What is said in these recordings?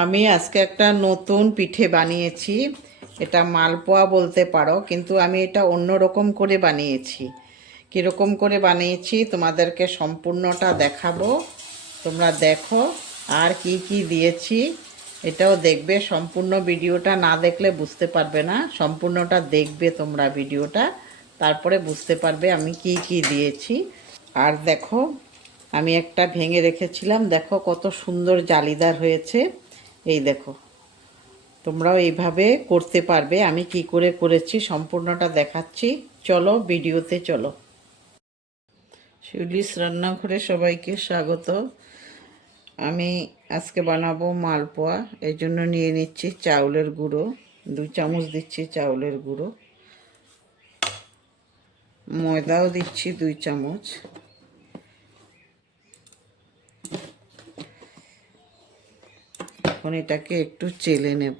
আমি আজকে একটা নতুন পিঠে বানিয়েছি। এটা মালপোয়া বলতে পারো, কিন্তু আমি এটা অন্যরকম করে বানিয়েছি। কীরকম করে বানিয়েছি তোমাদেরকে সম্পূর্ণটা দেখাবো, তোমরা দেখো। আর কি কি দিয়েছি এটাও দেখবে। সম্পূর্ণ ভিডিওটা না দেখলে বুঝতে পারবে না, সম্পূর্ণটা দেখবে তোমরা ভিডিওটা, তারপরে বুঝতে পারবে আমি কি কি দিয়েছি। আর দেখো, আমি একটা ভেঙে রেখেছিলাম, দেখো কত সুন্দর জালিদার হয়েছে। এই দেখো, তোমরাও এইভাবে করতে পারবে। আমি কি করে করেছি সম্পূর্ণটা দেখাচ্ছি, চলো ভিডিওতে চলো। শিউলিস রান্নাঘরে সবাইকে স্বাগত। আমি আজকে বানাবো মালপোয়া, এই জন্য নিয়ে নিচ্ছি চাউলের গুঁড়ো, 2 চামচ দিচ্ছি চাউলের গুঁড়ো, ময়দাও দিচ্ছি 2 চামচ। এখন এটাকে একটু চেলে নেব।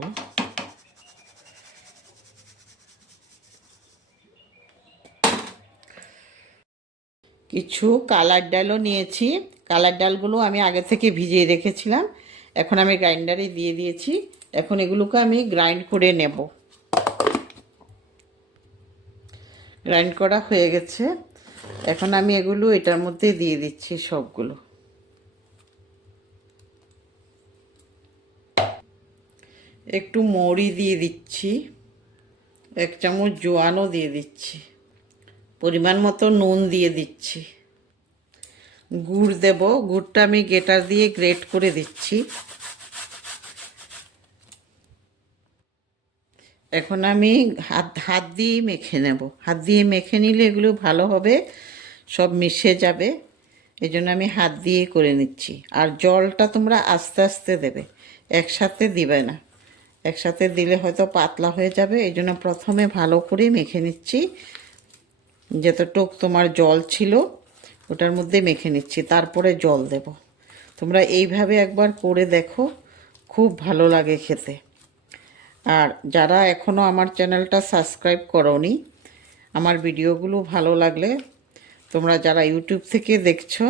কিছু কালার ডালও নিয়েছি। কালার ডালগুলো আমি আগে থেকে ভিজিয়ে রেখেছিলাম, এখন আমি গ্রাইন্ডারে দিয়ে দিয়েছি। এখন এগুলোকে আমি গ্রাইন্ড করে নেব। গ্রাইন্ড করা হয়ে গেছে, এখন আমি এগুলো এটার মধ্যে দিয়ে দিচ্ছি সবগুলো। একটু মৌরি দিয়ে দিচ্ছি, 1 চামচ জোয়ানও দিয়ে দিচ্ছি, পরিমাণ মতো নুন দিয়ে দিচ্ছি, গুড় দেব। গুড়টা আমি গ্রেটার দিয়ে গ্রেট করে দিচ্ছি। এখন আমি হাত দিয়ে মেখে নেব। হাত দিয়ে মেখে নিলে এগুলো ভালো হবে, সব মিশে যাবে। এই জন্য আমি হাত দিয়ে করে নিচ্ছি। আর জলটা তোমরা আস্তে আস্তে দেবে, একসাথে দিবে না। একসাথে দিলে হয়তো পাতলা হয়ে যাবে, এই জন্য প্রথমে ভালো করে মেখে নিচ্ছি। যতটুক তোমার জল ছিল ওটার মধ্যে মেখে নিচ্ছি, তারপরে জল দেব। তোমরা এইভাবে একবার করে দেখো, খুব ভালো লাগে খেতে। আর যারা এখনও আমার চ্যানেলটা সাবস্ক্রাইব করোনি, আমার ভিডিওগুলো ভালো লাগলে তোমরা যারা ইউটিউব থেকে দেখছো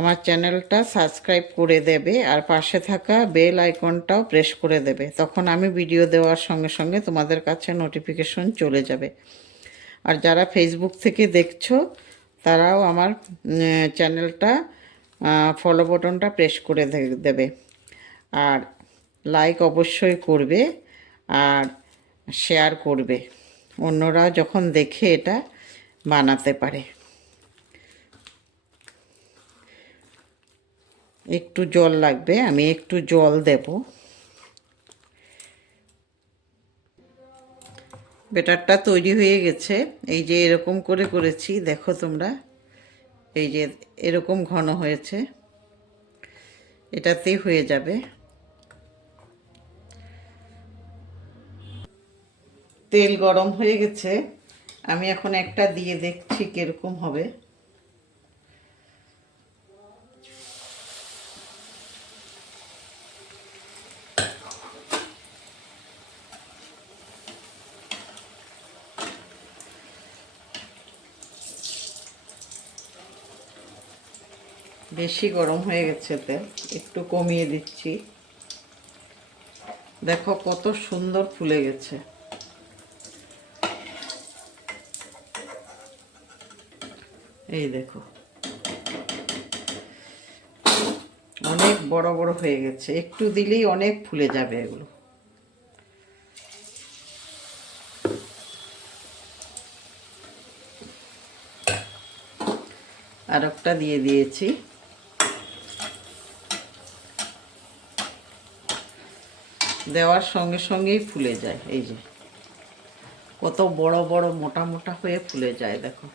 আমার চ্যানেলটা সাবস্ক্রাইব করে দেবে, আর পাশে থাকা বেল আইকনটাও প্রেস করে দেবে। তখন আমি ভিডিও দেওয়ার সঙ্গে সঙ্গে তোমাদের কাছে নোটিফিকেশন চলে যাবে। আর যারা ফেসবুক থেকে দেখছো তারাও আমার চ্যানেলটা ফলো বাটনটা প্রেস করে দেবে। আর লাইক অবশ্যই করবে, আর শেয়ার করবে, অন্যরা যখন দেখে এটা বানাতে পারে। একটু জল লাগবে, আমি একটু জল দেব। ব্যাটারটা তৈরি হয়ে গেছে। এই যে এরকম করে করেছি, দেখো তোমরা, এই যে এরকম ঘন হয়েছে, এটাতেই হয়ে যাবে। তেল গরম হয়ে গেছে, আমি এখন একটা দিয়ে দেখছি কিরকম হবে। বেশি গরম হয়ে গেছে তেল, একটু কমিয়ে দিচ্ছি। দেখো কত সুন্দর ফুলে গেছে। এই দেখো, অনেক বড় বড় হয়ে গেছে, একটু দিলেই অনেক ফুলে যাবে এগুলো। আর একটা দিয়ে দিয়েছি। দেওয়ার সঙ্গে সঙ্গেই ফুলে যায়। এই যে কত বড় বড় মোটা মোটা হয়ে ফুলে যায়, দেখো।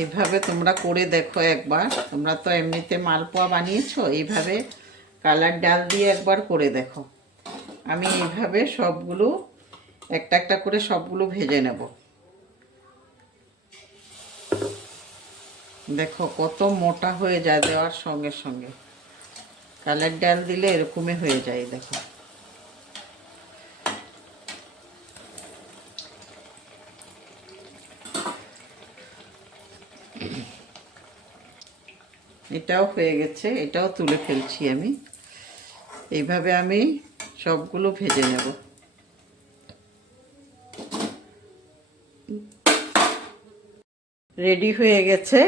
এইভাবে তোমরা করে দেখো একবার। তোমরা তো এমনিতে মালপোয়া বানিয়েছো, এইভাবে কালার ডাল দিয়ে একবার করে দেখো। আমি এইভাবে সবগুলো একটা একটা করে সবগুলো ভেজে নেব। দেখো কত মোটা হয়ে যায় দেওয়ার সঙ্গে সঙ্গে। কালার ডাল দিলে এরকমই হয়ে যায়, দেখো। এটাও হয়ে গেছে, এটাও তুলে ফেলছি আমি। এইভাবে আমি সবগুলো ভেজে নেব। রেডি হয়ে গেছে,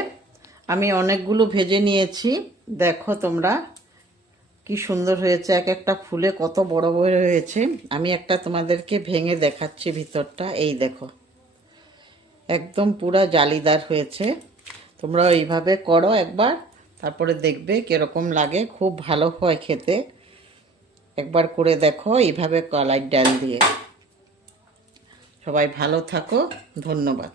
আমি অনেকগুলো ভেজে নিয়েছি। দেখো তোমরা কি সুন্দর হয়েছে, এক একটা ফুলে কত বড় বড় হয়েছে। আমি একটা তোমাদেরকে ভেঙে দেখাচ্ছি ভিতরটা, এই দেখো একদম পুরা জালিদার হয়েছে। তোমরা এইভাবে করো একবার, তারপরে দেখবে কিরকম লাগে, খুব ভালো হয় খেতে। একবার করে দেখো এইভাবে কলাই ডাল দিয়ে। সবাই ভালো থাকো, ধন্যবাদ।